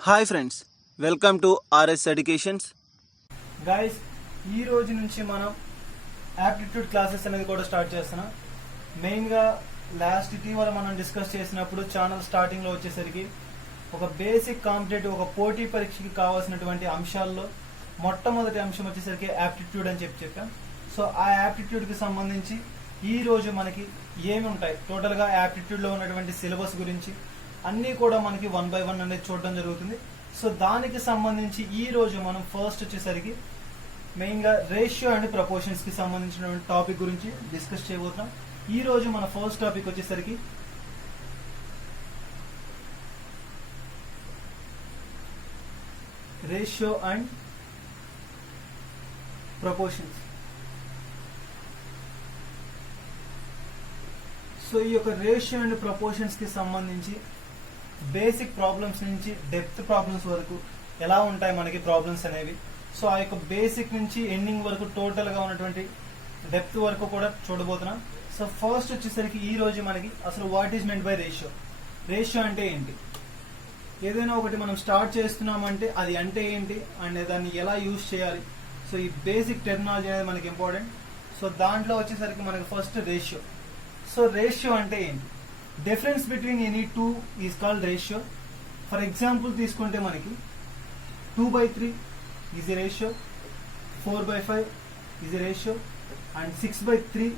Hi friends, welcome to RS educations. Guys, ఈ రోజు నుంచి మనం యాప్టిట్యూడ్ క్లాసెస్ అనేది కూడా స్టార్ట్ చేస్తున్నాం. మెయిన్గా ఇటీవల మనం డిస్కస్ చేసినప్పుడు ఛానల్ స్టార్టింగ్లో వచ్చేసరికి ఒక బేసిక్ కాంపిటేటివ్ ఒక పోటీ పరీక్షకి కావాల్సినటువంటి అంశాల్లో మొట్టమొదటి అంశం వచ్చేసరికి యాప్టిట్యూడ్ అని చెప్పాం. సో ఆ యాప్టిట్యూడ్కి సంబంధించి ఈ రోజు మనకి ఏమి ఉంటాయి, టోటల్గా యాప్టిట్యూడ్లో ఉన్నటువంటి సిలబస్ గురించి అన్నీ కూడా మనకి 1 by 1 అనేది చూడడం జరుగుతుంది. సో దానికి సంబంధించి ఈ రోజు మనం ఫస్ట్ వచ్చేసరికి మెయిన్గా రేషియో అండ్ ప్రపోర్షన్స్ కి సంబంధించినటువంటి టాపిక్ గురించి డిస్కస్ చేయబోతున్నాం. ఈ రోజు మన ఫస్ట్ టాపిక్ వచ్చేసరికి రేషియో అండ్ ప్రపోర్షన్స్. సో ఈ యొక్క రేషియో అండ్ ప్రపోర్షన్స్ కి సంబంధించి బేసిక్ ప్రాబ్లమ్స్ నుంచి డెప్త్ ప్రాబ్లమ్స్ వరకు ఎలా ఉంటాయి మనకి ప్రాబ్లమ్స్ అనేవి. సో ఆ యొక్క బేసిక్ నుంచి ఎండింగ్ వరకు టోటల్ గా ఉన్నటువంటి డెప్త్ వరకు కూడా చూడబోతున్నాం. సో ఫస్ట్ వచ్చేసరికి ఈ రోజు మనకి అసలు what is meant by ratio, ratio అంటే ఏంటి, ఏదైనా ఒకటి మనం స్టార్ట్ చేస్తున్నామంటే అది అంటే ఏంటి అండ్ దాన్ని ఎలా యూజ్ చేయాలి. సో ఈ బేసిక్ టెర్మినాలజీ అనేది మనకి ఇంపార్టెంట్. సో దాంట్లో వచ్చేసరికి మనకి ఫస్ట్ రేషియో. సో రేషియో అంటే ఏంటి, difference between any two is called ratio. For example తీసుకుంటే మనకి 2/3 is a ratio, 4/5 is a ratio, and 6/3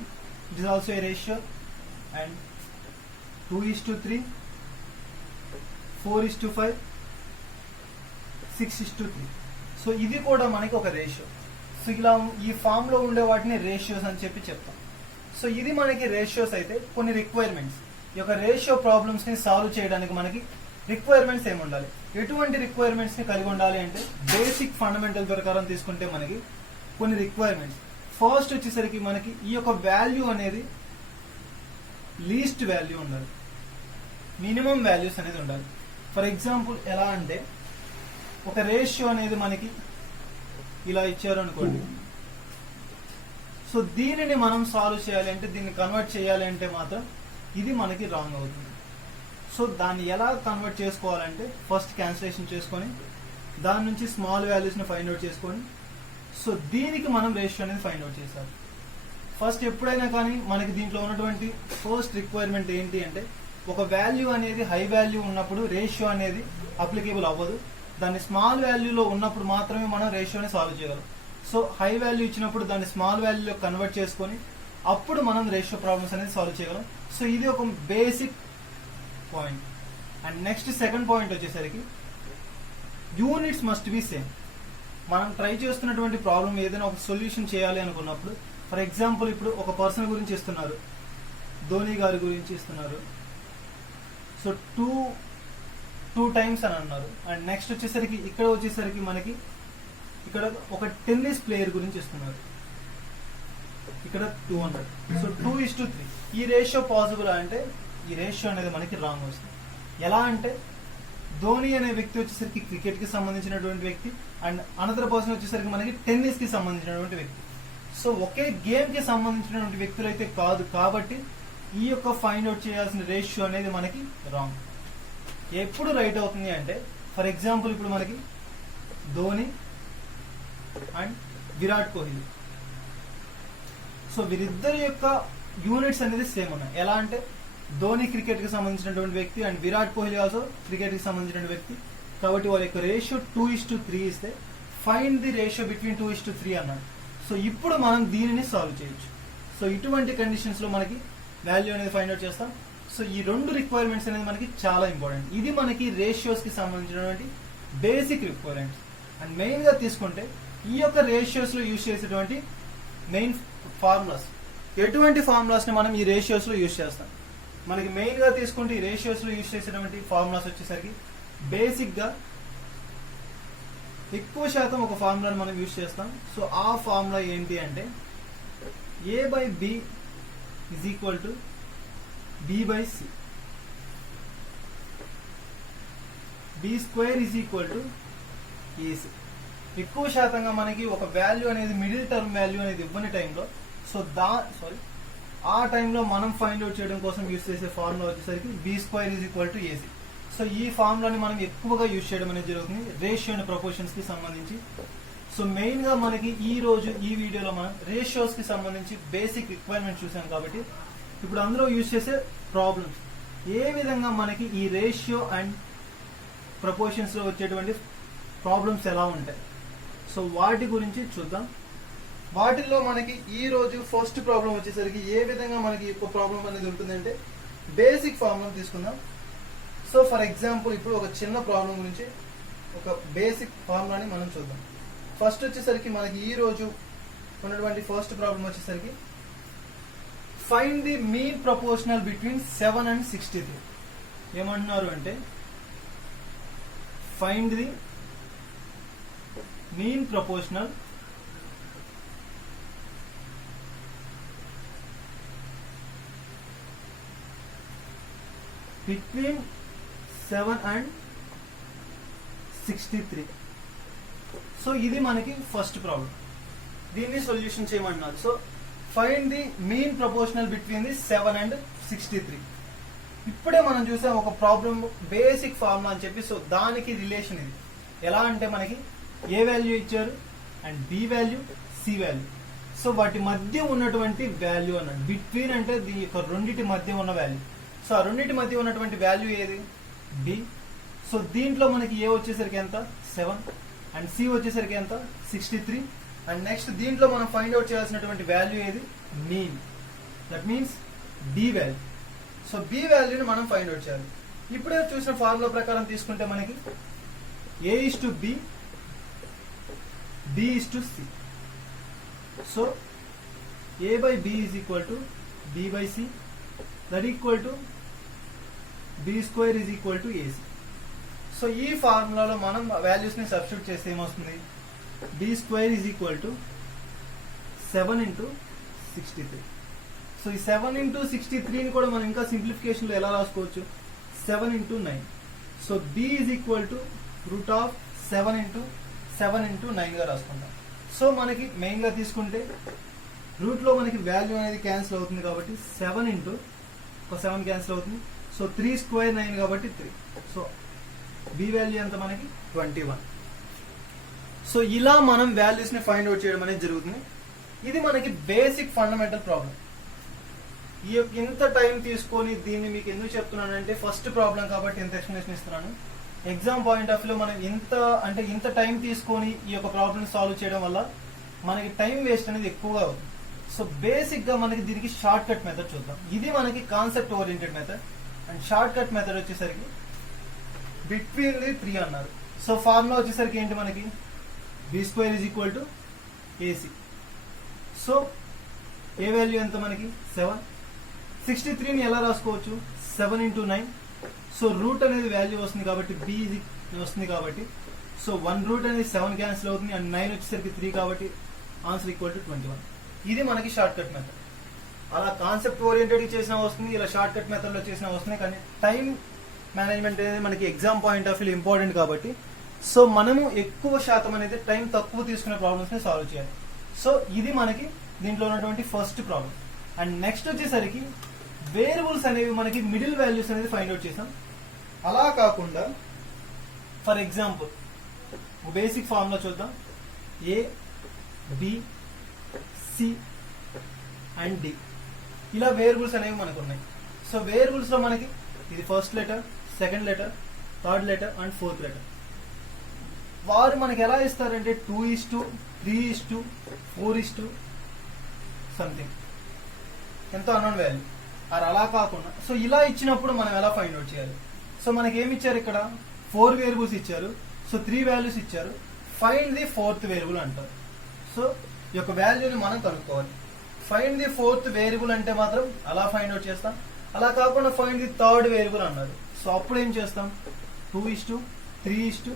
it is also a ratio, and 2:3, 4:5, 6:3. So ఇది కూడా మనకి ఒక రేషియో. సో ఇలా ఈ ఫామ్ లో ఉండే వాటిని రేషియోస్ అని చెప్తాం. సో ఇది మనకి రేషియోస్ అయితే కొన్ని రిక్వైర్మెంట్స్, ఈ యొక్క రేషియో ప్రాబ్లమ్స్ ని సాల్వ్ చేయడానికి మనకి రిక్వైర్మెంట్స్ ఏమి ఉండాలి, ఎటువంటి రిక్వైర్మెంట్స్ ని కలిగి ఉండాలి అంటే బేసిక్ ఫండమెంటల్ ప్రకారం తీసుకుంటే మనకి కొన్ని రిక్వైర్మెంట్స్. ఫస్ట్ వచ్చేసరికి మనకి ఈ యొక్క వాల్యూ అనేది లీస్ట్ వాల్యూ ఉండాలి, మినిమం వాల్యూస్ అనేది ఉండాలి. ఫర్ ఎగ్జాంపుల్ ఎలా అంటే ఒక రేషియో అనేది మనకి ఇలా ఇచ్చారు అనుకోండి. సో దీనిని మనం సాల్వ్ చేయాలి అంటే, దీన్ని కన్వర్ట్ చేయాలి అంటే మాత్రం ఇది మనకి రాంగ్ అవుతుంది. సో దాన్ని ఎలా కన్వర్ట్ చేసుకోవాలంటే ఫస్ట్ క్యాన్సిలేషన్ చేసుకొని దాని నుంచి స్మాల్ వాల్యూస్ ని ఫైండ్ అవుట్ చేసుకొని సో దీనికి మనం రేషియో అనేది ఫైండ్ అవుట్ చేసాలి. ఫస్ట్ ఎప్పుడైనా కానీ మనకి దీంట్లో ఉన్నటువంటి ఫస్ట్ రిక్వైర్మెంట్ ఏంటి అంటే, ఒక వాల్యూ అనేది హై వాల్యూ ఉన్నప్పుడు రేషియో అనేది అప్లికేబుల్ అవ్వదు. దాన్ని స్మాల్ వాల్యూలో ఉన్నప్పుడు మాత్రమే మనం రేషియోని సాల్వ్ చేయగలం. సో హై వాల్యూ ఇచ్చినప్పుడు దాన్ని స్మాల్ వాల్యూలో కన్వర్ట్ చేసుకొని అప్పుడు మనం రేషియో ప్రాబ్లమ్స్ అనేది సాల్వ్ చేయగలం. సో ఇది ఒక basic point. And next second point వచ్చేసరికి యూనిట్స్ మస్ట్ బి సేమ్. మనం ట్రై చేస్తున్నటువంటి ప్రాబ్లం ఏదైనా ఒక సొల్యూషన్ చేయాలి అనుకున్నప్పుడు, ఫర్ ఎగ్జాంపుల్ ఇప్పుడు ఒక పర్సన్ గురించి ఇస్తున్నారు, ధోని గారి గురించి ఇస్తున్నారు. సో టూ టైమ్స్ అని అన్నారు. అండ్ నెక్స్ట్ వచ్చేసరికి ఇక్కడ వచ్చేసరికి మనకి ఇక్కడ ఒక టెన్నిస్ ప్లేయర్ గురించి ఇస్తున్నారు, ఇక్కడ 200. సో 2:3 ఈ రేషియో పాసిబుల్ అంటే ఈ రేషియో అనేది మనకి రాంగ్ వస్తుంది. ఎలా అంటే ధోని అనే వ్యక్తి వచ్చేసరికి క్రికెట్ కి సంబంధించినటువంటి వ్యక్తి, అండ్ అనదర్ పర్సన్ వచ్చేసరికి మనకి టెన్నిస్ కి సంబంధించినటువంటి వ్యక్తి. సో ఒకే గేమ్ కి సంబంధించినటువంటి వ్యక్తులు అయితే కాదు, కాబట్టి ఈ యొక్క ఫైండ్ అవుట్ చేయాల్సిన రేషియో అనేది మనకి రాంగ్. ఎప్పుడు రైట్ అవుతుంది అంటే, ఫర్ ఎగ్జాంపుల్ ఇప్పుడు మనకి ధోని అండ్ విరాట్ కోహ్లీ. సో వీరిద్దరి యొక్క యూనిట్స్ అనేది సేమ్ ఉన్నాయి. ఎలా అంటే ధోని క్రికెట్ కి సంబంధించినటువంటి వ్యక్తి and Virat Kohli also cricket కి సంబంధించినటువంటి వ్యక్తి, కాబట్టి వాళ్ళ యొక్క రేషియో 2:3 ఇస్తే ఫైండ్ ది రేషియో బిట్వీన్ 2:3 అన్నాడు. సో ఇప్పుడు మనం దీనిని సాల్వ్ చేయొచ్చు. సో ఇటువంటి కండిషన్స్ లో మనకి వాల్యూ అనేది ఫైండ్ అవుట్ చేస్తాం. సో ఈ రెండు రిక్వైర్మెంట్స్ అనేది మనకి చాలా ఇంపార్టెంట్. ఇది మనకి రేషియోస్ కి సంబంధించినటువంటి బేసిక్ రిక్వైర్మెంట్స్. అండ్ మెయిన్ గా తీసుకుంటే ఈ యొక్క రేషియోస్ లో యూజ్ చేసేటువంటి మెయిన్ ఫార్ములాస్, ఎటువంటి ఫార్ములాస్ ని మనం ఈ రేషియోస్ లో యూజ్ చేస్తాం. మనకి మెయిన్ గా తీసుకుంటే ఈ రేషియోస్ లో యూజ్ చేసేటువంటి ఫార్ములాస్ వచ్చేసరికి బేసిక్ గా ఎక్కువ శాతం ఒక ఫార్ములాని మనం యూజ్ చేస్తాం. సో ఆ ఫార్ములా ఏంటి అంటే A/B is equal to B/C, B² is equal to AC. ఎక్కువ శాతంగా మనకి ఒక వాల్యూ అనేది మిడిల్ టర్మ్ వాల్యూ అనేది ఇవ్వని టైంలో సో ఆ టైంలో మనం ఫైండ్ అవుట్ చేయడం కోసం యూజ్ చేసే ఫార్ములా వచ్చేసరికి b² = ac. సో ఈ ఫార్ములాని మనం ఎక్కువగా యూజ్ చేయడం అనేది జరుగుతుంది రేషియో అండ్ ప్రపోర్షన్స్ కి సంబంధించి. సో మెయిన్ గా మనకి ఈ రోజు ఈ వీడియోలో మనం రేషియోస్ కి సంబంధించి బేసిక్ రిక్వైర్మెంట్ చూసాం కాబట్టి ఇప్పుడు అందులో యూజ్ చేసే ప్రాబ్లమ్స్ ఏ విధంగా మనకి ఈ రేషియో అండ్ ప్రపోర్షన్స్ లో వచ్చేటువంటి ప్రాబ్లమ్స్ ఎలా ఉంటాయి, సో వాటి గురించి చూద్దాం. వాటిల్లో మనకి ఈ రోజు ఫస్ట్ ప్రాబ్లం వచ్చేసరికి ఏ విధంగా మనకి ఒక ప్రాబ్లం అనేది ఉంటుందంటే బేసిక్ ఫార్ములా తీసుకుందాం. సో ఫర్ ఎగ్జాంపుల్ ఇప్పుడు ఒక చిన్న ప్రాబ్లం గురించి ఒక బేసిక్ ఫార్ములాని మనం చూద్దాం. ఫస్ట్ వచ్చేసరికి మనకి ఈ రోజు ఉన్నటువంటి ఫస్ట్ ప్రాబ్లం వచ్చేసరికి find the mean proportional between 7 and 63. ఏమంటున్నారు అంటే find the mean proportional between 7 and 63. So ఇది మనకి ఫస్ట్ ప్రాబ్లం. దీన్ని సొల్యూషన్ చేయమన్నారు. So find the mean proportional between the 7 and 63. ఇప్పుడే మనం చూసాం ఒక ప్రాబ్లం బేసిక్ ఫార్ములా అని చెప్పి. సో దానికి రిలేషన్ ఇది ఎలా అంటే మనకి ఏ వాల్యూ ఇచ్చారు and B value C value. So వాటి మధ్య ఉన్నటువంటి వాల్యూ అన్నాడు. బిట్వీన్ అంటే దీని యొక్క రెండింటి మధ్య ఉన్న వాల్యూ. సో ఆ రెండింటి మధ్య ఉన్నటువంటి వాల్యూ ఏది బి. సో దీంట్లో మనకి ఏ వచ్చేసరికి ఎంత 7 అండ్ సి వచ్చేసరికి ఎంత 63. అండ్ నెక్స్ట్ దీంట్లో మనం ఫైండ్ అవుట్ చేయాల్సినటువంటి వాల్యూ ఏది mean. That means D value. So B వాల్యూని మనం ఫైండ్ అవుట్ చేయాలి. ఇప్పుడే చూసిన ఫార్ములా ప్రకారం తీసుకుంటే మనకి a/b b/c. So a/b = b/c. that equal to b² = ac. So ఈ ఫార్ములాలో మనం వాల్యూస్ ని సబ్స్టిట్యూట్ చేస్తే ఏమొస్తుంది b² = 7 × 63. సో ఈ 7 × 63 ని కూడా మనం ఇంకా సింప్లిఫికేషన్ లో ఎలా రాసుకోవచ్చు 7 × 9. సో b = √7 × 7 × 9 గా రాసుకుంటాం. సో మనకి మెయిన్ గా తీసుకుంటే రూట్ లో మనకి వాల్యూ అనేది క్యాన్సిల్ అవుతుంది కాబట్టి 7 × ఒక 7 క్యాన్సిల్ అవుతుంది. సో 3² 9 కాబట్టి 3. సో బి వాల్యూ ఎంత మనకి 21. సో ఇలా మనం వాల్యూస్ ని ఫైండ్ అవుట్ చేయడం అనేది జరుగుతుంది. ఇది మనకి బేసిక్ ఫండమెంటల్ ప్రాబ్లం. ఈ ఇంత టైం తీసుకొని దీన్ని మీకు ఎందుకు చెప్తున్నానంటే ఫస్ట్ ప్రాబ్లం కాబట్టి ఇంత ఎక్స్ప్లెనేషన్ ఇస్తున్నాను. ఎగ్జామ్ పాయింట్ ఆఫ్ వ్యూ మనం ఇంత టైం తీసుకొని ఈ యొక్క ప్రాబ్లమ్ సాల్వ్ చేయడం వల్ల మనకి టైం వేస్ట్ అనేది ఎక్కువగా అవుతుంది. సో బేసిక్ గా మనకి దీనికి షార్ట్ కట్ మెథడ్ చూద్దాం. ఇది మనకి concept oriented method. And short cut method వచ్చేసరికి బిట్వీన్ ది 3 అన్నారు. సో ఫార్ములా వచ్చేసరికి ఏంటి మనకి b² = ac. సో ఏ వాల్యూ ఎంత మనకి 7. 63ని ఎలా రాసుకోవచ్చు 7 × 9. సో రూట్ అనేది వాల్యూ వస్తుంది కాబట్టి b వస్తుంది కాబట్టి సో 1 రూట్ అనేది 7 క్యాన్సిల్ అవుతుంది. అండ్ 9 వచ్చేసరికి 3 కాబట్టి ఆన్సర్ = 21. ఇది మనకి షార్ట్ కట్ మెథడ్. అలా కాన్సెప్ట్ ఓరియంటెడ్ చేసినా వస్తుంది, ఇలా షార్ట్ కట్ మెథడ్ లో చేసినా వస్తుంది. కానీ టైం మేనేజ్మెంట్ అనేది మనకి exam point of view important కాబట్టి సో మనము ఎక్కువ శాతం అనేది టైం తక్కువ తీసుకునే ప్రాబ్లమ్స్ ని సాల్వ్ చేయాలి. సో ఇది మనకి దీంట్లో ఉన్నటువంటి ఫస్ట్ ప్రాబ్లం. అండ్ నెక్స్ట్ వచ్చేసరికి వేరియబుల్స్ అనేవి మనకి మిడిల్ వాల్యూస్ అనేది ఫైండ్ అవుట్ చేసాం. అలా కాకుండా ఫర్ ఎగ్జాంపుల్ బేసిక్ ఫార్ములా చూద్దాం. A B C and D ఇలా వేరియబుల్స్ అనేవి మనకు ఉన్నాయి. సో వేరియబుల్స్ లో మనకి ఇది first letter, second letter, third letter and fourth letter. వారు మనకి ఎలా ఇస్తారంటే 2:3:4 సంథింగ్ ఎంతో అన్నోన్ వాల్యూ ఆర్ అలా కాకుండా సో ఇలా ఇచ్చినప్పుడు మనం ఎలా ఫైండ్ అవుట్ చేయాలి. సో మనకి ఏమి ఇచ్చారు ఇక్కడ 4 వేరియబుల్స్ ఇచ్చారు. సో 3 వాల్యూస్ ఇచ్చారు. ఫైండ్ ది 4th వేరియబుల్ అంటారు. సో ఈ యొక్క వాల్యూని మనం కనుక్కోవాలి. ఫైండ్ ది 4th వేరియబుల్ అంటే మాత్రం అలా ఫైండ్ అవుట్ చేస్తాం. అలా కాకుండా ఫైండ్ ది 3rd వేరియబుల్ అన్నారు. సో అప్పుడు ఏం చేస్తాం 2:3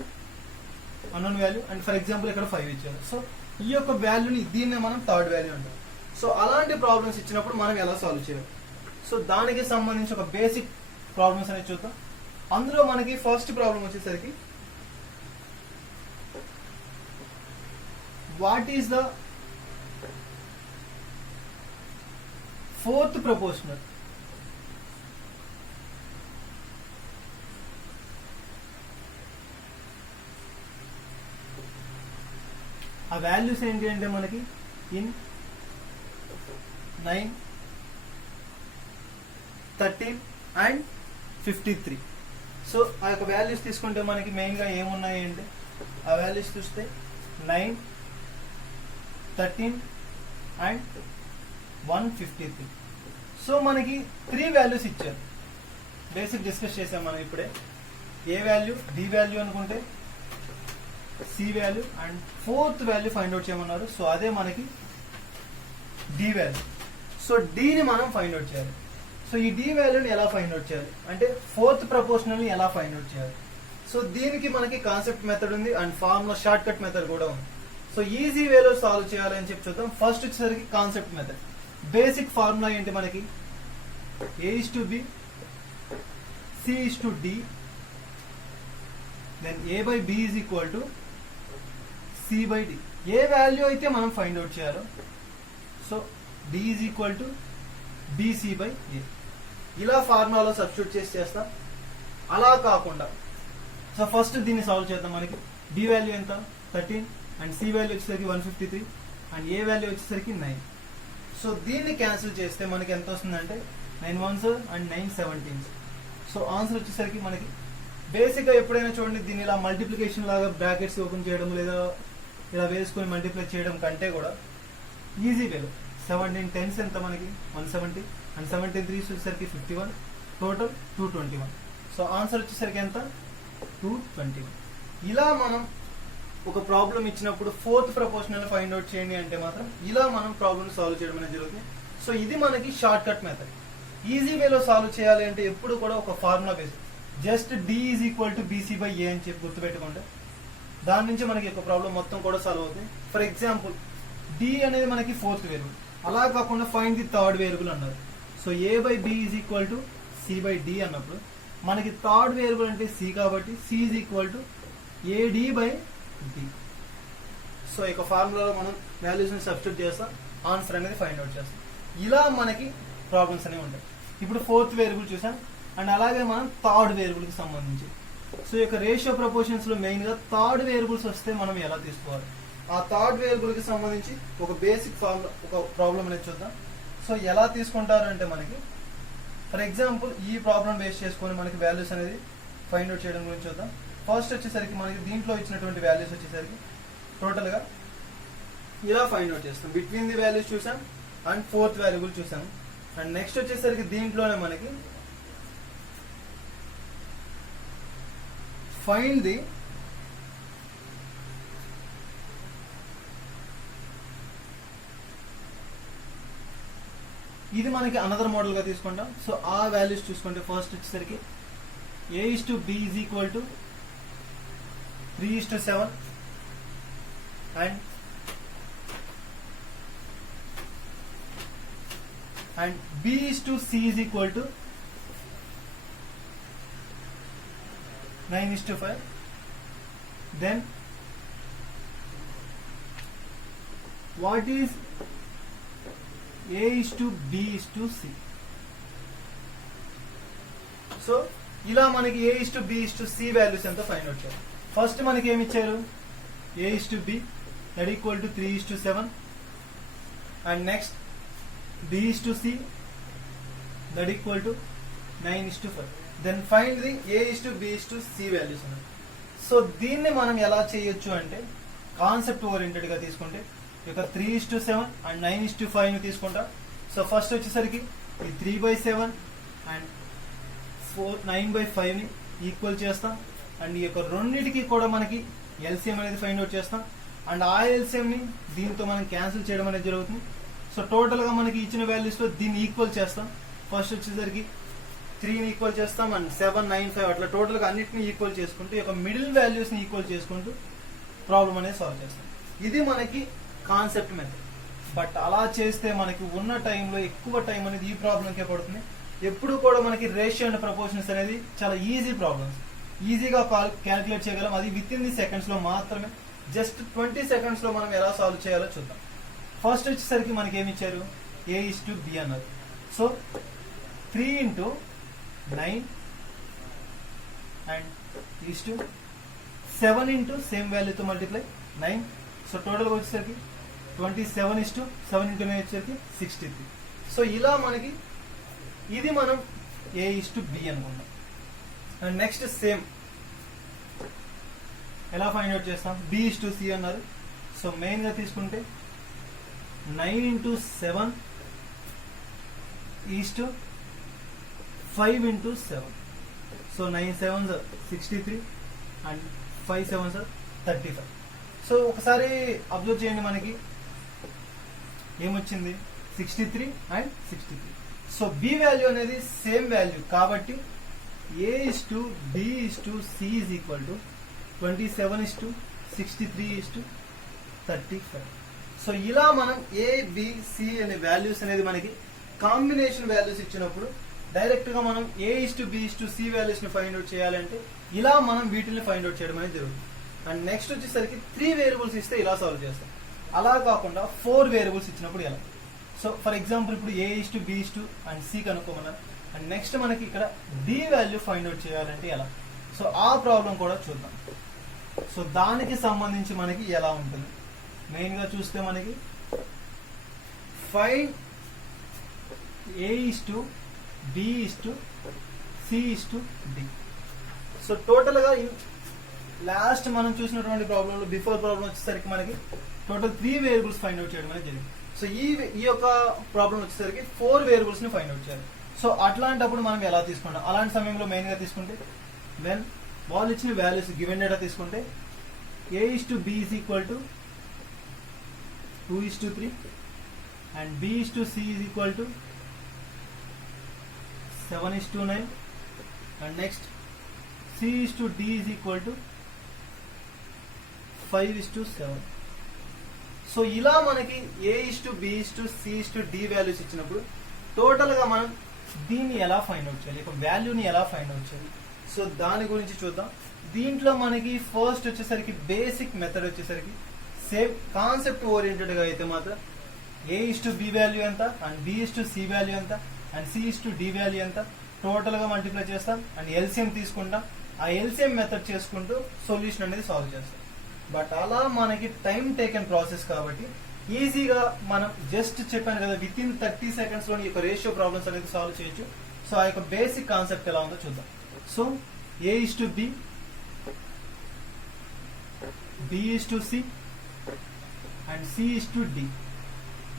unknown value and for example ఇక్కడ 5 ఇచ్చారు. సో ఈ యొక్క వాల్యూని దీన్నే మనం 3rd వాల్యూ అంటాం. సో అలాంటి ప్రాబ్లమ్స్ ఇచ్చినప్పుడు మనం ఎలా సాల్వ్ చేయాలి. సో దానికి సంబంధించి ఒక బేసిక్ ప్రాబ్లమ్స్ అనేది చూద్దాం. అందులో మనకి ఫస్ట్ ప్రాబ్లం వచ్చేసరికి what is the fourth proportional. ఆ వాల్యూస్ ఏంటి అంటే మనకి ఇన్ 9, 13 అండ్ 53. సో ఆ యొక్క వాల్యూస్ తీసుకుంటే మనకి మెయిన్గా ఏమున్నాయి అంటే ఆ వాల్యూస్ చూస్తే 9, 13 అండ్ 153. సో మనకి 3 వాల్యూస్ ఇచ్చారు. బేసిక్ డిస్కస్ చేసాం మనం ఇప్పుడే. ఏ వాల్యూ, డి వాల్యూ అనుకుంటే C value and fourth value find out చేయమన్నారు. సో అదే మనకి డి వాల్యూ. సో డిని మనం ఫైండ్ అవుట్ చేయాలి. సో ఈ డి వాల్యూని ఎలా ఫైండ్ అవుట్ చేయాలి అంటే ఫోర్త్ ప్రపోర్షనల్ని ఎలా ఫైండ్ అవుట్ చేయాలి. సో దీనికి మనకి కాన్సెప్ట్ మెథడ్ ఉంది and formula short cut method కూడా ఉంది. సో ఈజీ వేలో సాల్వ్ చేయాలి అని చెప్పి చూద్దాం. ఫస్ట్ వచ్చేసరికి కాన్సెప్ట్ మెథడ్. బేసిక్ ఫార్ములా ఏంటి మనకి? A/B, C/D, then A/B is equal to C/D. A value అయితే మనం ఫైండ్ అవుట్ చేయాలో so D is equal to BC/A. ఇలా ఫార్ములాలో సబ్స్టిట్యూట్ చేసి చేస్తాం. అలా కాకుండా సో ఫస్ట్ దీన్ని సాల్వ్ చేద్దాం. మనకి D వాల్యూ ఎంత? 13 అండ్ C వాల్యూ వచ్చేసరికి 153 అండ్ A వాల్యూ వచ్చేసరికి 9. సో దీన్ని క్యాన్సిల్ చేస్తే మనకి ఎంత వస్తుందంటే 9 1s and 9 17s. So answer వచ్చేసరికి మనకి బేసిక్గా ఎప్పుడైనా చూడండి దీన్ని ఇలా మల్టిప్లికేషన్ లాగా బ్రాకెట్స్ ఓపెన్ చేయడం లేదా ఇలా వేసుకొని మల్టిప్లై చేయడం కంటే కూడా ఈజీ వేలో 17 10s ఎంత మనకి 170 అండ్ 17 3s వచ్చేసరికి 51, టోటల్ 221. సో ఆన్సర్ వచ్చేసరికి ఎంత? 221. ఇలా మనం ఒక ప్రాబ్లం ఇచ్చినప్పుడు ఫోర్త్ ప్రపోర్షనల్ ఫైండ్ అవుట్ చేయండి అంటే మాత్రం ఇలా మనం ప్రాబ్లమ్ సాల్వ్ చేయడం అనేది జరుగుతుంది. సో ఇది మనకి షార్ట్ కట్ మెథడ్. ఈజీ వేలో సాల్వ్ చేయాలి అంటే ఎప్పుడు కూడా ఒక formula base just D is equal to BC/A అని చెప్పి గుర్తుపెట్టుకుంటే దాని నుంచి మనకి ఒక ప్రాబ్లం మొత్తం కూడా సాల్వ్ అవుతుంది. ఫర్ ఎగ్జాంపుల్ D అనేది మనకి ఫోర్త్ వేరియబుల్, అలా కాకుండా ఫైండ్ ది థర్డ్ వేరియబుల్ అన్నారు. So A/B is equal to C/D అన్నప్పుడు మనకి థర్డ్ వేరియబుల్ అంటే C కాబట్టి C is equal to AD/D. So ఇక ఫార్ములాలో మనం వాల్యూస్ని సబ్స్టిట్యూట్ చేస్తాం, ఆన్సర్ అనేది ఫైండ్ అవుట్ చేస్తాం. ఇలా మనకి ప్రాబ్లమ్స్ అనేవి ఉంటాయి. ఇప్పుడు ఫోర్త్ వేరియబుల్ చూసాం అండ్ అలాగే మనం థర్డ్ వేరియబుల్కి సంబంధించి సో ఈ యొక్క రేషియో ప్రపోర్షన్స్లో మెయిన్గా థర్డ్ వేరియబుల్స్ వస్తే మనం ఎలా తీసుకోవాలి, ఆ థర్డ్ వేరియబుల్కి సంబంధించి ఒక బేసిక్ ఫార్ములా ఒక ప్రాబ్లం అనేది చూద్దాం. సో ఎలా తీసుకుంటారు అంటే మనకి ఫర్ ఎగ్జాంపుల్ ఈ ప్రాబ్లం బేస్ చేసుకొని మనకి వాల్యూస్ అనేది ఫైండ్ అవుట్ చేయడం గురించి చూద్దాం. ఫస్ట్ వచ్చేసరికి మనకి దీంట్లో ఇచ్చినటువంటి వాల్యూస్ వచ్చేసరికి టోటల్గా ఇలా ఫైండ్ అవుట్ చేస్తాం. బిట్వీన్ ది వాల్యూస్ చూసాం అండ్ ఫోర్త్ వాల్యూబుల్ చూసాం అండ్ నెక్స్ట్ వచ్చేసరికి దీంట్లోనే మనకి ఫైండ్ ది ఇది మనకి అనదర్ మోడల్ గా తీసుకుంటాం. సో ఆ వాల్యూస్ చూసుకుంటే ఫస్ట్ వచ్చేసరికి A/B is equal to 3:7 and B/C is equal to 9:5. Then what is A/B/C? So ఇలా మనకి A/B/C వాల్యూస్ ఎంత ఫైండ్ అవుట్ చేయాలి. ఫస్ట్ మనకి ఏమి ఇచ్చారు? A/B that equal to 3:7 and next B/C that equal to 9:5. Then find the A/B/C values. So దీన్ని మనం ఎలా చేయొచ్చు అంటే కాన్సెప్ట్ ఓరియంటెడ్ గా తీసుకుంటే ఇక 3:7 అండ్ 9:5 తీసుకుంటాం. సో ఫస్ట్ వచ్చేసరికి ఈ 3/7 అండ్ 9/5 ని ఈక్వల్ చేస్తాం అండ్ ఈ యొక్క రెండింటికి కూడా మనకి ఎల్సిఎం అనేది ఫైండ్ అవుట్ చేస్తాం అండ్ ఆ ఎల్సిఎం ని దీంతో మనం క్యాన్సిల్ చేయడం అనేది జరుగుతుంది. సో టోటల్ గా మనకి ఇచ్చిన వాల్యూస్ లో దీన్ని ఈక్వల్ చేస్తాం. ఫస్ట్ వచ్చేసరికి 3ని ఈక్వల్ చేస్తాం అండ్ 7, 9, 5 అట్లా టోటల్ గా అన్నిటిని ఈక్వల్ చేసుకుంటూ ఈ యొక్క మిడిల్ వాల్యూస్ ని ఈక్వల్ చేసుకుంటూ ప్రాబ్లం అనేది సాల్వ్ చేస్తాం. ఇది మనకి కాన్సెప్ట్ మెథడ్. బట్ అలా చేస్తే మనకి ఉన్న టైంలో ఎక్కువ టైం అనేది ఈ ప్రాబ్లంకే పడుతుంది. ఎప్పుడు కూడా మనకి రేషియో అండ్ ప్రపోర్షన్స్ అనేది చాలా ఈజీ ప్రాబ్లమ్స్, ఈజీగా క్యాలిక్యులేట్ చేయగలం. అది విత్ ఇన్ ది సెకండ్స్ లో మాత్రమే. జస్ట్ 20 seconds లో మనం ఎలా సాల్వ్ చేయాలో చూద్దాం. ఫస్ట్ వచ్చేసరికి మనకి ఏమి ఇచ్చారు? A/B అన్నారు. So 3 into 9 and is to 7 into same value తో మల్టిప్లై 9. సో టోటల్ వచ్చేసరికి 27 is to 7 into 9 వచ్చేసరికి 63. సో ఇలా మనకి ఇది మనం A is to B అనుకుంటాం. అండ్ నెక్స్ట్ సేమ్ ఎలా ఫైండ్ అవుట్ చేస్తాం? B is to C అన్నారు. సో మెయిన్గా తీసుకుంటే 9 into 7 is to 5 into 7. So 9 7s are 63 and 5 7s are 35. So ఒకసారి అబ్జర్వ్ చేయండి, మనకి ఏమొచ్చింది? 63 and 63. సో B వాల్యూ అనేది సేమ్ వాల్యూ కాబట్టి A is to B is to C is equal to 27 is to 63 is to 35. So ఇలా మనం A B C అనే values అనేది మనకి కాంబినేషన్ వాల్యూస్ ఇచ్చినప్పుడు డైరెక్ట్ గా మనం A is to B is to C values ని ఫైండ్ అవుట్ చేయాలంటే ఇలా మనం వీటిని ఫైండ్ అవుట్ చేయడం అనేది జరుగుతుంది. అండ్ నెక్స్ట్ వచ్చేసరికి 3 వేరియబుల్స్ ఇస్తే ఇలా సాల్వ్ చేస్తాం. అలా కాకుండా 4 వేరియబుల్స్ ఇచ్చినప్పుడు ఎలా? సో ఫర్ ఎగ్జాంపుల్ ఇప్పుడు A is to B is to and C కనుక్కోమన్నారు. అండ్ నెక్స్ట్ మనకి ఇక్కడ D వాల్యూ ఫైండ్ అవుట్ చేయాలంటే ఎలా? సో ఆ ప్రాబ్లం కూడా చూద్దాం. సో దానికి సంబంధించి మనకి ఎలా ఉంటుంది? మెయిన్ గా చూస్తే మనకి find A is to B is to C is to D. So total గా లాస్ట్ మనం చూసినటువంటి ప్రాబ్లంలో బిఫోర్ ప్రాబ్లం వచ్చేసరికి మనకి టోటల్ 3 వేరియబుల్స్ ఫైండ్ అవుట్ చేయడం అనేది జరిగింది. సో ఈ యొక్క ప్రాబ్లం వచ్చేసరికి 4 వేరియబుల్స్ ని ఫైండ్ అవుట్ చేయాలి. సో అట్లాంటప్పుడు మనం ఎలా తీసుకుంటాం? అలాంటి సమయంలో మెయిన్ గా తీసుకుంటే వెన్ వాళ్ళు ఇచ్చిన వాల్యూస్ గివెన్ డేటా తీసుకుంటే A is to B is equal to 2 is to 3 and B is to C is equal to 7 is to 9 and next C is to D is equal to 5 is to 7. So ఇలా మనకి A is to B is to C is to D values ఇచ్చినప్పుడు total గా మనం దీన్ని ఎలా find out చేయాలి, ఒక వాల్యూని ఎలా ఫైండ్ అవుట్ చేయాలి? సో దాని గురించి చూద్దాం. దీంట్లో మనకి ఫస్ట్ వచ్చేసరికి బేసిక్ మెథడ్ వచ్చేసరికి సేమ్ కాన్సెప్ట్ ఓరియంటెడ్ గా అయితే మాత్రం A is to B value ఎంత and B is to C value ఎంత and C is to D value ఎంత టోటల్ గా మల్టిప్లై చేస్తాం అండ్ ఎల్సిఎం తీసుకుంటాం. ఆ ఎల్సిఎం మెథడ్ చేసుకుంటూ సొల్యూషన్ అనేది సాల్వ్ చేస్తాం. బట్ అలా మనకి టైం టేకెన్ ప్రాసెస్ కాబట్టి ఈజీగా మనం జస్ట్ చెప్పాను కదా విత్ ఇన్ 30 seconds లో ఈ యొక్క రేషియో ప్రాబ్లమ్స్ అనేది సాల్వ్ చేయొచ్చు. సో ఆ యొక్క బేసిక్ కాన్సెప్ట్ ఎలా ఉందో చూద్దాం. So A is to B, B is to C and C is to D.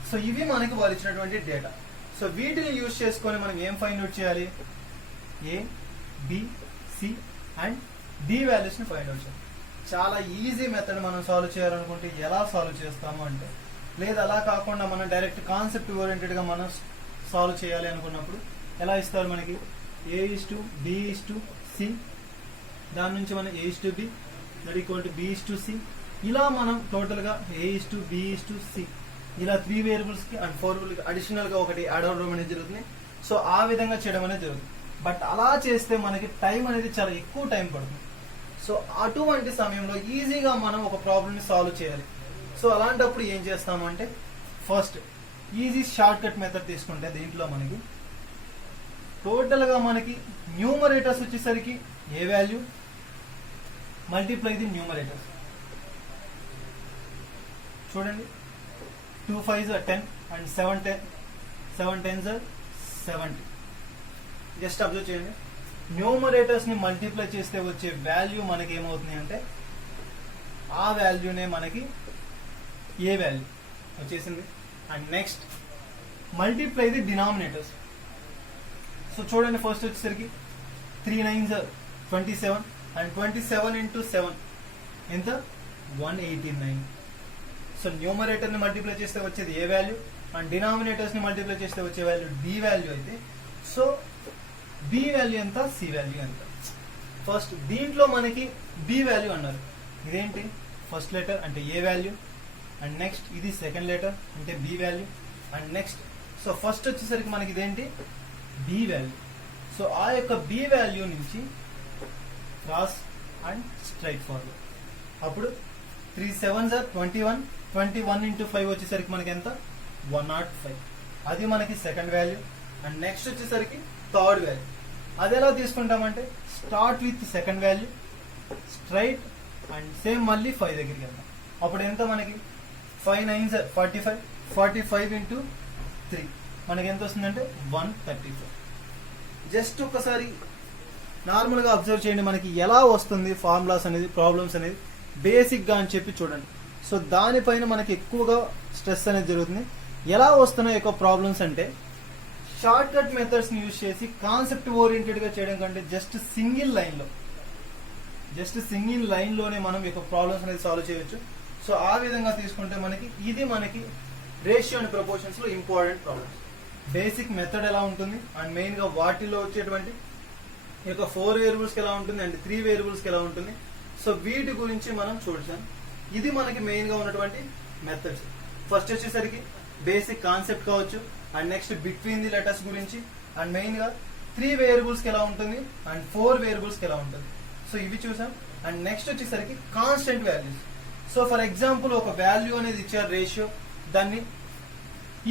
So ఇవి మనకి వాళ్ళు ఇచ్చినటువంటి డేటా. సో వీటిని యూజ్ చేసుకొని మనం ఏం ఫైండ్ అవుట్ చేయాలి? A, B, C and D values ని ఫైండ్ అవుట్ చేయాలి. చాలా ఈజీ మెథడ్. మనం సాల్వ్ చేయాలనుకుంటే ఎలా సాల్వ్ చేస్తాము అంటే, లేదా అలా కాకుండా మనం డైరెక్ట్ కాన్సెప్ట్ ఓరియంటెడ్ గా మనం సాల్వ్ చేయాలి అనుకున్నప్పుడు ఎలా ఇస్తారు మనకి? A is to B is to C, దాని నుంచి మనం A is to B that equal to B is to C. ఇలా మనం టోటల్ గా A is to B is to C ఇలా 3 వేరియబుల్స్ కి అండ్ 4 అడిషనల్ గా ఒకటి యాడ్ అవడం అనేది జరుగుతుంది. సో ఆ విధంగా చేయడం అనేది జరుగుతుంది. బట్ అలా చేస్తే మనకి టైం అనేది చాలా ఎక్కువ టైం పడుతుంది. సో అటువంటి సమయంలో ఈజీగా మనం ఒక ప్రాబ్లమ్ ని సాల్వ్ చేయాలి. సో అలాంటప్పుడు ఏం చేస్తామంటే first easy short cut method తీసుకుంటే దీంట్లో మనకి టోటల్ గా మనకి న్యూమరేటర్స్ వచ్చేసరికి ఏ వాల్యూ మల్టిప్లై ది న్యూమరేటర్స్. చూడండి 2 5s are 10 and 7 10s are 70. Just observe చేయండి. న్యూమరేటర్స్ ని మల్టిప్లై చేస్తే వచ్చే వాల్యూ మనకి ఏమవుతుంది అంటే ఆ వాల్యూనే మనకి ఏ వాల్యూ వచ్చేసింది. And next multiply the denominators. So చూడండి ఫస్ట్ వచ్చేసరికి 3 9s are 27 and 27 into 7 ఎంత 189. సో న్యూమరేటర్ ని మల్టిప్లై చేస్తే వచ్చేది ఏ వాల్యూ అండ్ డినామినేటర్స్ ని మల్టిప్లై చేస్తే వచ్చే వాల్యూ డి వాల్యూ అయితే సో బి వాల్యూ ఎంత సి వాల్యూ ఎంత. ఫస్ట్ దీంట్లో మనకి బి వాల్యూ అన్నారు. ఇదేంటి ఫస్ట్ లెటర్ అంటే ఏ వాల్యూ అండ్ నెక్స్ట్ ఇది సెకండ్ లెటర్ అంటే B value and next so first వచ్చేసరికి మనకి ఇదేంటి బి వాల్యూ. సో ఆ యొక్క బి వాల్యూ నుంచి క్రాస్ అండ్ స్ట్రైట్ ఫార్వర్డ్. అప్పుడు 3 7s are 21 21 into 5 వచ్చేసరికి మనకి ఎంత 105. అది మనకి సెకండ్ వాల్యూ అండ్ నెక్స్ట్ వచ్చేసరికి థర్డ్ వాల్యూ. అది ఎలా తీసుకుంటామంటే start with second value straight and same మళ్ళీ 5 దగ్గరికి వెళ్దాం. అప్పుడు ఎంత మనకి 5 9 45, 45 ఇంటూ 3 మనకి ఎంత వస్తుందంటే 135. జస్ట్ ఒకసారి నార్మల్గా అబ్జర్వ్ చేయండి మనకి ఎలా వస్తుంది ఫార్ములాస్ అనేది, ప్రాబ్లమ్స్ అనేది బేసిక్గా అని చెప్పి చూడండి. సో దానిపైన మనకి ఎక్కువగా స్ట్రెస్ అనేది జరుగుతుంది. ఎలా వస్తున్నాయి ఎక్కువ ప్రాబ్లమ్స్ అంటే షార్ట్ కట్ మెథడ్స్ని యూజ్ చేసి కాన్సెప్ట్ ఓరియంటెడ్గా చేయడం కంటే జస్ట్ సింగిల్ లైన్లోనే మనం యొక్క ప్రాబ్లమ్స్ అనేది సాల్వ్ చేయొచ్చు. సో ఆ విధంగా తీసుకుంటే మనకి రేషియో అండ్ ప్రపోర్షన్స్ లో ఇంపార్టెంట్ ప్రాబ్లమ్స్. బేసిక్ మెథడ్ ఎలా ఉంటుంది అండ్ మెయిన్ గా వాటిలో వచ్చేటువంటి ఈ యొక్క 4 వేరియబుల్స్ ఎలా ఉంటుంది అండ్ 3 వేరియబుల్స్ ఎలా ఉంటుంది. సో వీటి గురించి మనం చూద్దాం. ఇది మనకి మెయిన్ గా ఉన్నటువంటి మెథడ్స్. ఫస్ట్ వచ్చేసరికి బేసిక్ కాన్సెప్ట్ కావచ్చు and next between the letters గురించి అండ్ మెయిన్ గా 3 వేరియబుల్స్ ఎలా ఉంటుంది అండ్ 4 వేరియబుల్స్ ఎలా ఉంటుంది. సో ఇవి చూసాం. అండ్ నెక్స్ట్ వచ్చేసరికి constant values. So for example ఒక వాల్యూ అనేది ఇచ్చారు రేషియో, దాన్ని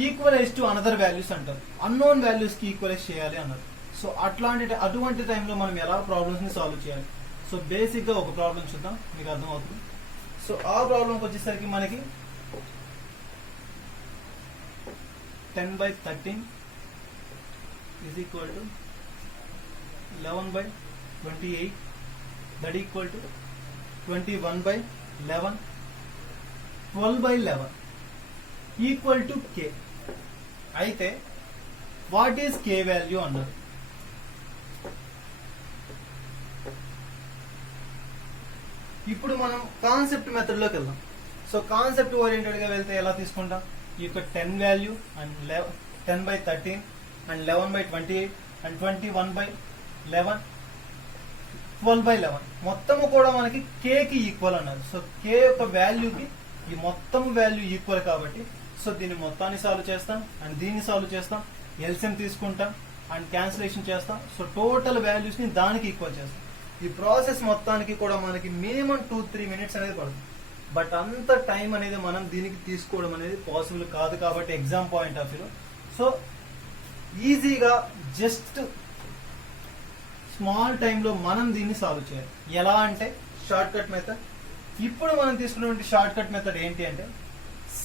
ఈక్వలైజ్ టు అనదర్ వాల్యూస్ అంటారు. అన్నోన్ వాల్యూస్ కి ఈక్వలైజ్ చేయాలి అన్నారు. సో అటువంటి టైంలో మనం ఎలా ప్రాబ్లమ్స్ ని సాల్వ్ చేయాలి. సో బేసిక్ గా ఒక ప్రాబ్లం చూద్దాం, మీకు అర్థమవుతుంది. సో ఆ ప్రాబ్లంకి వచ్చేసరికి మనకి 10/13 is equal to 11/28 that equal to 21/11 12/11 equal to k. అయితే వాట్ ఈస్ k వాల్యూ అన్నారు. ఇప్పుడు మనం కాన్సెప్ట్ మెథడ్ లోకి వెళ్దాం. సో కాన్సెప్ట్ ఓరియంటెడ్ గా వెళ్తే ఎలా తీసుకుంటాం, ఈ యొక్క 10 వాల్యూ అండ్ 10/13 అండ్ 11/28 అండ్ 21/11 12/11 మొత్తము కూడా మనకి k కి ఈక్వల్ అన్నారు. సో k యొక్క వాల్యూకి ఈ మొత్తం వాల్యూ ఈక్వల్ కాబట్టి సో దీన్ని మొత్తాన్ని సాల్వ్ చేస్తాం అండ్ దీన్ని సాల్వ్ చేస్తాం, ఎల్సిఎం తీసుకుంటాం అండ్ క్యాన్సిలేషన్ చేస్తాం. సో టోటల్ వాల్యూస్ ని దానికి ఈక్వల్ చేస్తాం. ఈ ప్రాసెస్ మొత్తానికి కూడా మనకి మినిమం 2-3 మినిట్స్ అనేది పడుతుంది. బట్ అంత టైం అనేది మనం దీనికి తీసుకోవడం అనేది పాసిబుల్ కాదు కాబట్టి ఎగ్జామ్ పాయింట్ ఆఫ్ వ్యూలో సో ఈజీగా జస్ట్ స్మాల్ టైంలో మనం దీన్ని సాల్వ్ చేయాలి. ఎలా అంటే షార్ట్ కట్ మెథడ్. ఇప్పుడు మనం తీసుకున్నటువంటి షార్ట్ కట్ మెథడ్ ఏంటి అంటే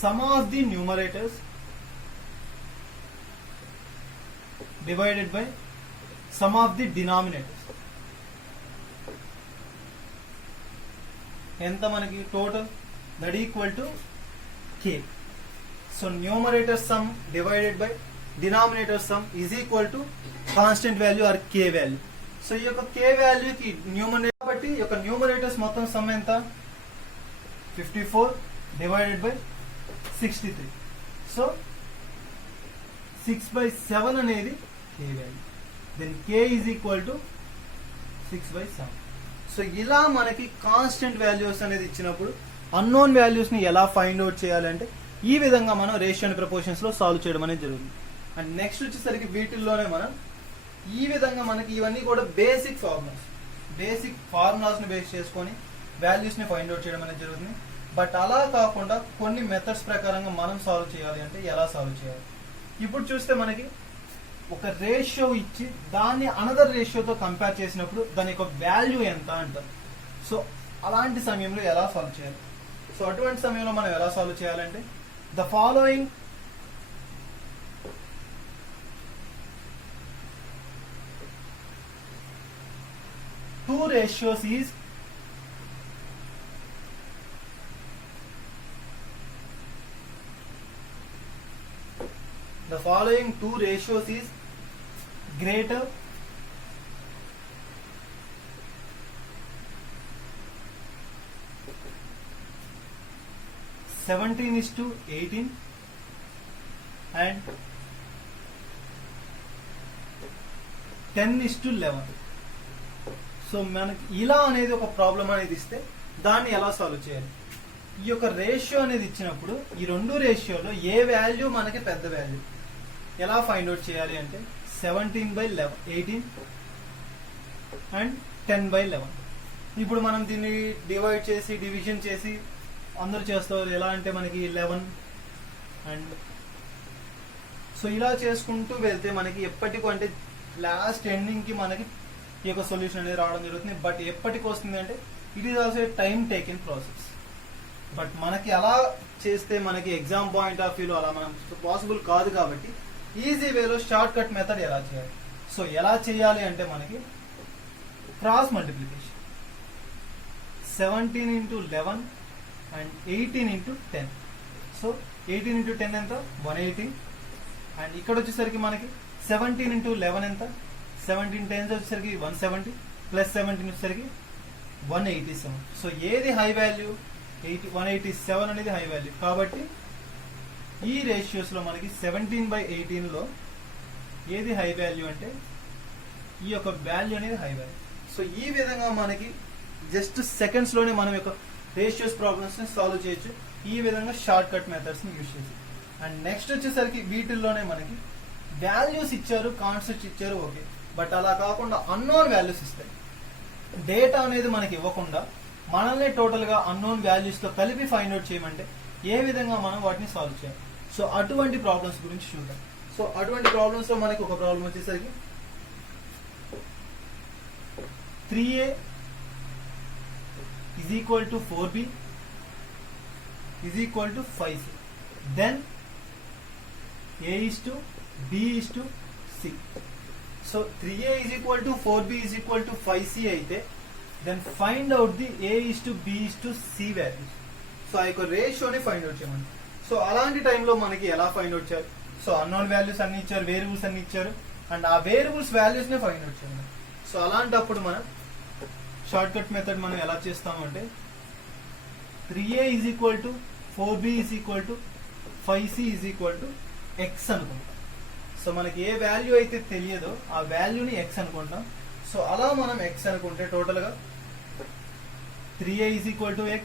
sum of the numerators divided by sum of the denominators. ఎంత మనకి total that equal to k. So numerator sum divided by denominator sum is equal to constant value or k value. So ఈ యొక్క k వాల్యూకి numerator కాబట్టి ఈ యొక్క numerators మొత్తం some ఎంత 54 divided by 63. So 6/7 అనేది k value. Then k is equal to 6/7. So ఇలా మనకి కాన్స్టెంట్ వాల్యూస్ అనేది ఇచ్చినప్పుడు అన్నోన్ వాల్యూస్ ని ఎలా ఫైండ్ అవుట్ చేయాలంటే ఈ విధంగా మనం రేషియో అండ్ ప్రపోర్షన్స్ లో సాల్వ్ చేయడం అనేది జరుగుతుంది. అండ్ నెక్స్ట్ వచ్చేసరికి వీటిల్లోనే మనం ఈ విధంగా మనకి ఇవన్నీ కూడా బేసిక్ ఫార్ములాస్ ని బేస్ చేసుకొని వాల్యూస్ ని ఫైండ్ అవుట్ చేయడం అనేది జరుగుతుంది. బట్ అలా కాకుండా కొన్ని మెథడ్స్ ప్రకారంగా మనం సాల్వ్ చేయాలి అంటే ఎలా సాల్వ్ చేయాలి. ఇప్పుడు చూస్తే మనకి ఒక రేషియో ఇచ్చి దాన్ని అనదర్ రేషియోతో కంపేర్ చేసినప్పుడు దాని యొక్క వాల్యూ ఎంత అంటారు. సో అలాంటి సమయంలో ఎలా సాల్వ్ చేయాలి. సో అటువంటి సమయంలో మనం ఎలా సాల్వ్ చేయాలంటే the following two ratios is greater (17:18) and 10:11. So మనకి ఇలా అనేది ఒక ప్రాబ్లం అనేది ఇస్తే దాన్ని ఎలా సాల్వ్ చేయాలి. ఈ యొక్క రేషియో అనేది ఇచ్చినప్పుడు ఈ రెండు రేషియోలో ఏ వాల్యూ మనకి పెద్ద వాల్యూ ఎలా ఫైండ్ అవుట్ చేయాలి అంటే 17/18 అండ్ 10/11. ఇప్పుడు మనం దీన్ని డివైడ్ చేసి డివిజన్ చేసి అందరూ చేస్తారు. ఎలా అంటే మనకి 11 అండ్ సో ఇలా చేసుకుంటూ వెళ్తే మనకి ఎప్పటికో అంటే లాస్ట్ ఎండింగ్ కి మనకి ఈ యొక్క సొల్యూషన్ అనేది రావడం జరుగుతుంది. బట్ ఎప్పటికి వస్తుంది అంటే it is also time taking process. But మనకి అలా చేస్తే మనకి ఎగ్జామ్ పాయింట్ ఆఫ్ వ్యూలో అలా మనం పాసిబుల్ కాదు కాబట్టి ఈజీ వేలో షార్ట్ కట్ మెథడ్ ఎలా చేయాలి. సో ఎలా చేయాలి అంటే మనకి cross multiplication 17 into 11 and 18 into 10. So 18 into 10 ఎంత 180 అండ్ ఇక్కడ వచ్చేసరికి మనకి 17 into 11 ఎంత 17 10 వచ్చేసరికి 170 ప్లస్ 17 వచ్చేసరికి 187. సో ఏది హై వాల్యూ 187 అనేది హై వాల్యూ కాబట్టి ఈ రేషియోస్ లో మనకి 17/18 లో ఏది హై వాల్యూ అంటే ఈ యొక్క వాల్యూ అనేది హై వాల్యూ. సో ఈ విధంగా మనకి జస్ట్ సెకండ్స్ లోనే మనం యొక్క రేషియోస్ ప్రాబ్లమ్స్ ని సాల్వ్ చేయొచ్చు ఈ విధంగా షార్ట్ కట్ మెథడ్స్ ని యూజ్ చేసి. అండ్ నెక్స్ట్ వచ్చేసరికి వీటిల్లోనే మనకి వాల్యూస్ ఇచ్చారు, కాన్సెప్ట్స్ ఇచ్చారు, ఓకే. బట్ అలా కాకుండా అన్నోన్ వాల్యూస్ ఇస్తాయి. డేటా అనేది మనకి ఇవ్వకుండా మనల్ని టోటల్ గా అన్నోన్ వాల్యూస్ తో కలిపి ఫైండ్ అవుట్ చేయమంటే ఏ విధంగా మనం వాటిని సాల్వ్ చేయాలి. సో అటువంటి ప్రాబ్లమ్స్ గురించి చూద్దాం. సో అటువంటి ప్రాబ్లమ్స్ లో మనకి ఒక ప్రాబ్లం వచ్చేసరికి 3a is equal to 4b is equal to 5c. Then a is to b is to c. So 3a is equal to 4b is equal to 5c అయితే then find out the a is to b is to c values. So ఆ యొక్క రేషియోని find out చేయమని. So అలాంటి టైంలో మనకి ఎలా find out చేయాలి. So unknown values అన్ని ఇచ్చారు, వేరియబుల్స్ అన్ని ఇచ్చారు అండ్ ఆ వేరియబుల్స్ వాల్యూస్ ని ఫైండ్ అవుట్ చేయాలి. సో అలాంటప్పుడు మనం షార్ట్ కట్ మెథడ్ మనం ఎలా చేస్తాము అంటే 3a is equal to 4b is equal to 5c is equal to x అనుకుంటాం. సో మనకి ఏ వాల్యూ అయితే తెలియదో ఆ వాల్యూని x అనుకుంటాం. సో అలా మనం x అనుకుంటే టోటల్ గా 3a is equal to x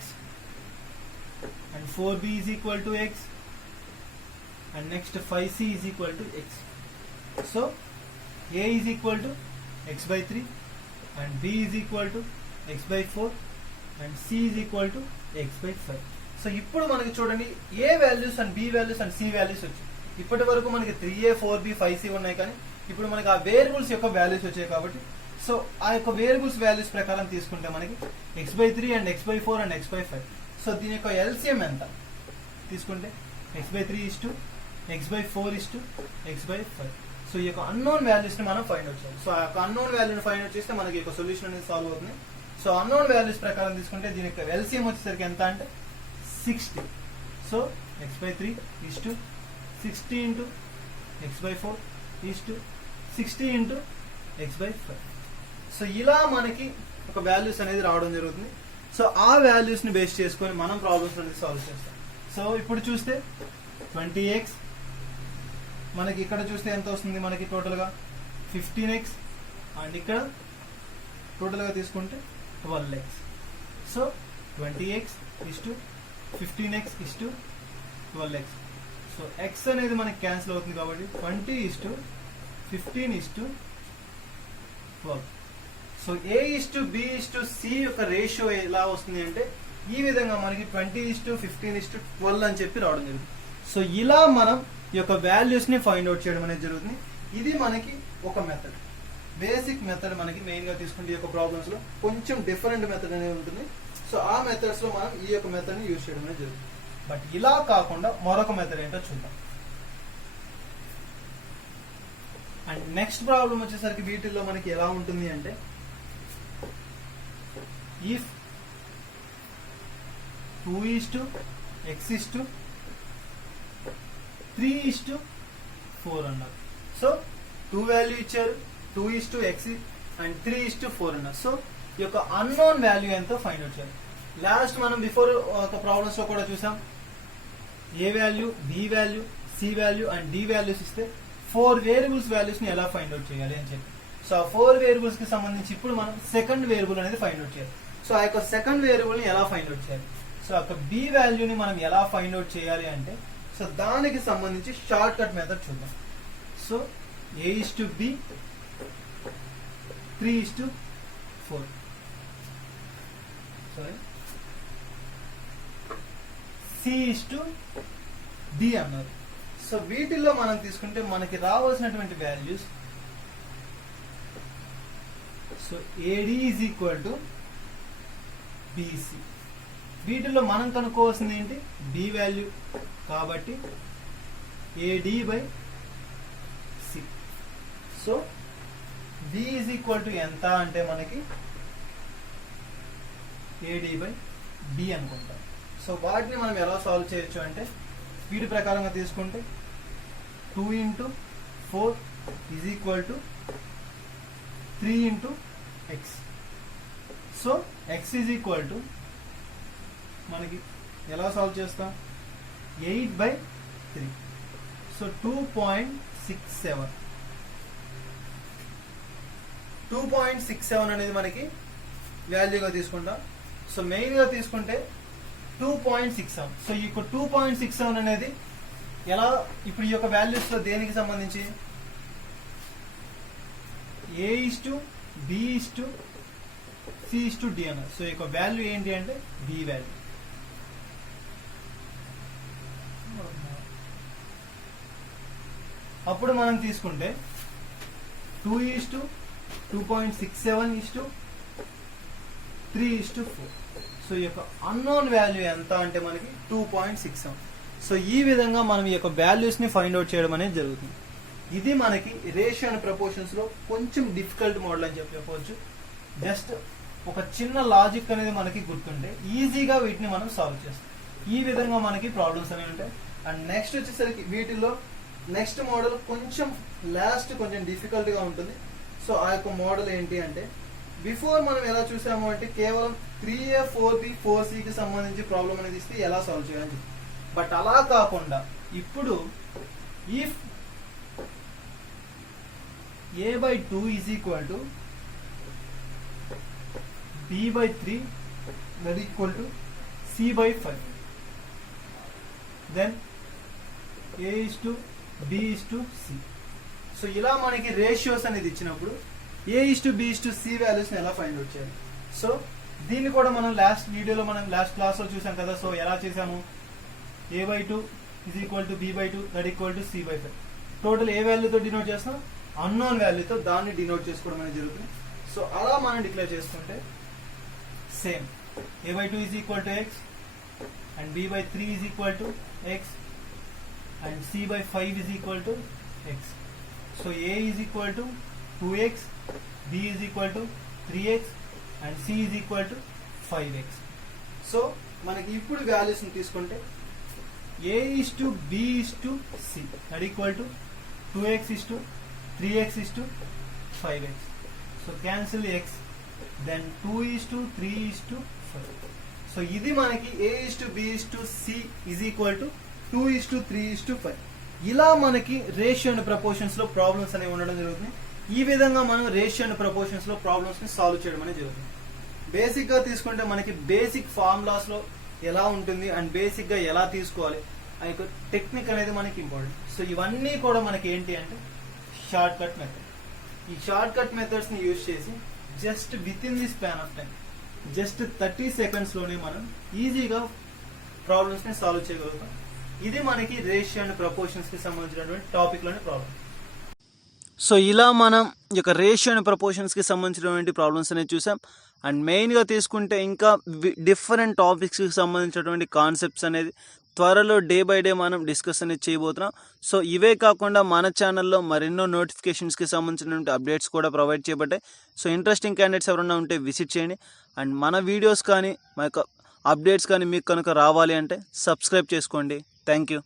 and 4b is equal to x and next 5c is equal to x. So a is equal to x by 3 and b is equal to x by 4 and c is equal to x by 5. So ఇప్పుడు మనకి చూడండి A values and B values and C values వచ్చాయి. ఇప్పటి వరకు మనకి 3a 4b 5c ఉన్నాయి కానీ ఇప్పుడు మనకి ఆ వేరియబుల్స్ యొక్క వాల్యూస్ వచ్చాయి కాబట్టి సో ఆ యొక్క వేరియబుల్స్ వాల్యూస్ ప్రకారం తీసుకుంటే మనకి x by 3 and x by 4 and x by 5. So దీని యొక్క ఎల్సిఎం ఎంత తీసుకుంటే x by 3 is to x by 4 is to x by 5. So ఈ యొక్క అన్నోన్ వాల్యూస్ ని మనం ఫైండ్ అవుట్ చేయాలి. సో ఆ యొక్క అన్నోన్ వాల్యూని ఫైండ్ అవుట్ చేస్తే మనకి యొక్క సొల్యూషన్ అనేది సాల్వ్ అవుతుంది. సో అన్నోన్ వాల్యూస్ ప్రకారం తీసుకుంటే దీని యొక్క ఎల్సిఎం వచ్చేసరికి ఎంత అంటే 60. So x by 3 is to 60 into x by 4 is to 60 into x by 5. So ఇలా మనకి ఒక వాల్యూస్ అనేది రావడం జరుగుతుంది. సో ఆ వాల్యూస్ ని బేస్ చేసుకొని మనం ప్రాబ్లమ్స్ అనేది సాల్వ్ చేస్తాం. సో ఇప్పుడు చూస్తే 20x మనకి ఇక్కడ చూస్తే ఎంత వస్తుంది మనకి టోటల్ గా 15x అండ్ ఇక్కడ టోటల్ గా తీసుకుంటే 12x. So 20x is to 15x is to 12x. So x అనేది మనకి క్యాన్సిల్ అవుతుంది కాబట్టి 20 is to 15 is to 12. So a is to b is to c యొక్క రేషియో ఎలా వస్తుంది అంటే ఈ విధంగా మనకి 20 is to 15 is to 12 అని చెప్పి రావడం జరుగుతుంది. సో ఇలా మనం ఈ యొక్క వాల్యూస్ ని ఫైండ్ అవుట్ చేయడం అనేది జరుగుతుంది. ఇది మనకి ఒక మెథడ్, బేసిక్ మెథడ్. మనకి మెయిన్ గా తీసుకుంటే ఈ యొక్క ప్రాబ్లమ్స్ లో కొంచెం డిఫరెంట్ మెథడ్ అనేది ఉంటుంది. సో ఆ మెథడ్స్ లో మనం ఈ యొక్క మెథడ్ ని యూజ్ చేయడం అనేది జరుగుతుంది. బట్ ఇలా కాకుండా మరొక మెథడ్ ఏంటో చూద్దాం. అండ్ నెక్స్ట్ ప్రాబ్లం వచ్చేసరికి వీటిల్లో మనకి ఎలా ఉంటుంది అంటే if 2 is to x is to 3 is to 4 అన్నారు. సో 2 వాల్యూ ఇచ్చారు, 2 is to x and 3 is to 4 అన్నారు. సో ఈ యొక్క అన్నోన్ వాల్యూ ఎంతో ఫైండ్ అవుట్ చేయాలి. లాస్ట్ మనం బిఫోర్ ఒక ప్రాబ్లమ్స్ లో కూడా చూసాం A value, B value, C value and D values ఇస్తే 4 వేరియబుల్స్ వాల్యూస్ ని ఎలా ఫైండ్ అవుట్ చేయాలి అని చెప్పి. సో ఆ 4 వేరియబుల్స్ కి సంబంధించి ఇప్పుడు మనం సెకండ్ వేరియబుల్ అనేది ఫైండ్ అవుట్ చేయాలి. సో ఆ యొక్క సెకండ్ వేరియబుల్ ని ఎలా ఫైండ్ అవుట్ చేయాలి. సో ఆ యొక్క బి వాల్యూని మనం ఎలా ఫైండ్ అవుట్ చేయాలి అంటే సో దానికి సంబంధించి షార్ట్ కట్ మెథడ్ చూద్దాం. So a is to b 3 is to 4 sorry c is to d అన్నారు. సో వీటిల్లో మనం తీసుకుంటే మనకి రావాల్సినటువంటి values, so AD is equal to BC. వీటిల్లో మనం కనుక్కోవాల్సింది ఏంటి? B value. కాబట్టి AD by C. So B is equal to ఎంత అంటే మనకి AD బై B అనుకుంటాం. సో వాటిని మనం ఎలా సాల్వ్ చేయొచ్చు అంటే వీటి ప్రకారంగా తీసుకుంటే 2 into 4 is equal to 3 into x. So x is equal to మనకి ఎలా సాల్వ్ చేస్తాం? 8 బై 3. సో 2.67. 2.67 అనేది మనకి వాల్యూగా తీసుకుంటాం. సో మెయిన్గా తీసుకుంటే 2.67. సో ఈ 2.67 అనేది ఎలా ఇప్పుడు ఈ యొక్క వాల్యూస్లో దేనికి సంబంధించి? A is to B is to C is to D అన్నారు. సో ఈ యొక్క వాల్యూ ఏంటి అంటే B వాల్యూ. అప్పుడు మనం తీసుకుంటే 2 is to 2.67 is to 3 is to 4. So ఈ యొక్క అన్నోన్ వాల్యూ ఎంత అంటే మనకి 2.67. సో ఈ విధంగా మనం ఈ యొక్క వాల్యూస్ ని ఫైండ్ అవుట్ చేయడం అనేది జరుగుతుంది. ఇది మనకి రేషియో అండ్ ప్రపోర్షన్స్ లో కొంచెం డిఫికల్ట్ మోడల్ అని చెప్పవచ్చు. జస్ట్ ఒక చిన్న లాజిక్ అనేది మనకి గుర్తుంటే ఈజీగా వీటిని మనం సాల్వ్ చేస్తాం. ఈ విధంగా మనకి ప్రాబ్లమ్స్ అనేవి ఉంటాయి. అండ్ నెక్స్ట్ వచ్చేసరికి వీటిలో నెక్స్ట్ మోడల్ కొంచెం లాస్ట్ కొంచెం డిఫికల్ట్ గా ఉంటుంది. సో ఆ యొక్క మోడల్ ఏంటి అంటే బిఫోర్ మనం ఎలా చూసాము అంటే కేవలం 3A 4B 4C కి సంబంధించి ప్రాబ్లం అనేది ఇస్తే ఎలా సాల్వ్ చేయాలి. బట్ అలా కాకుండా ఇప్పుడు if A by 2 is equal to B by 3 that equal to C by 5, then A is to B is to C. So ఇలా మనకి రేషియోస్ అనేది ఇచ్చినప్పుడు A is to B is to C values ని ఎలా find out చేయాలి. So దీన్ని కూడా మనం లాస్ట్ వీడియోలో మనం లాస్ట్ క్లాస్ లో చూసాం కదా. సో ఎలా చేసాము? A by 2 is equal to B by 2 that equal to C by 5. Total A వాల్యూతో డినోట్ చేస్తాం? అన్నోన్ వాల్యూతో దాన్ని డినోట్ చేసుకోవడం అనేది జరుగుతుంది. సో అలా మనం డిక్లేర్ చేసుకుంటే same A by 2 is equal to X and B by 3 is equal to X and C by 5 is equal to X. So A is equal to 2X, B is equal to 3X and C is equal to 5X. So మనకి ఇప్పుడు values ని తీసుకుంటే A is to B is to C that equal to 2X is to 3X is to 5X. So cancel X, then 2 is to 3 is to 5. So ఇది మనకి A is to B is to C is equal to 2 is to 3 is to 5. ఇలా మనకి ratio and proportions లో problems అనేవి ఉండడం జరుగుతుంది. ఈ విధంగా మనం రేషియో అండ్ ప్రపోర్షన్స్ లో ప్రాబ్లమ్స్ ని సాల్వ్ చేయడం అనేది జరుగుతుంది. బేసిక్ గా తీసుకుంటే మనకి బేసిక్ ఫార్ములాస్ లో ఎలా ఉంటుంది అండ్ బేసిక్ గా ఎలా తీసుకోవాలి ఆ యొక్క టెక్నిక్ అనేది మనకి ఇంపార్టెంట్. సో ఇవన్నీ కూడా మనకి ఏంటి అంటే షార్ట్ కట్ మెథడ్. ఈ షార్ట్ కట్ మెథడ్స్ ని యూజ్ చేసి just with in the span of time just 30 seconds లోనే మనం ఈజీగా ప్రాబ్లమ్స్ ని సాల్వ్ చేయగలుగుతాం. ఇది మనకి రేషియో అండ్ ప్రపోర్షన్స్ కి సంబంధించినటువంటి టాపిక్ లోని ప్రాబ్లం. సో ఇలా మనం ఈ యొక్క రేషియో అండ్ ప్రపోర్షన్స్కి సంబంధించినటువంటి ప్రాబ్లమ్స్ అనేది చూసాం. అండ్ మెయిన్గా తీసుకుంటే ఇంకా డిఫరెంట్ టాపిక్స్కి సంబంధించినటువంటి కాన్సెప్ట్స్ అనేది త్వరలో డే బై డే మనం డిస్కస్ అనేది చేయబోతున్నాం. సో ఇవే కాకుండా మన ఛానల్లో మరెన్నో నోటిఫికేషన్స్కి సంబంధించినటువంటి అప్డేట్స్ కూడా ప్రొవైడ్ చేయబడ్డాయి. సో ఇంట్రెస్టింగ్ క్యాండిడేట్స్ ఎవరైనా ఉంటే విజిట్ చేయండి. అండ్ మన వీడియోస్ కానీ మా యొక్క అప్డేట్స్ కానీ మీకు కనుక రావాలి అంటే సబ్స్క్రైబ్ చేసుకోండి. Thank you.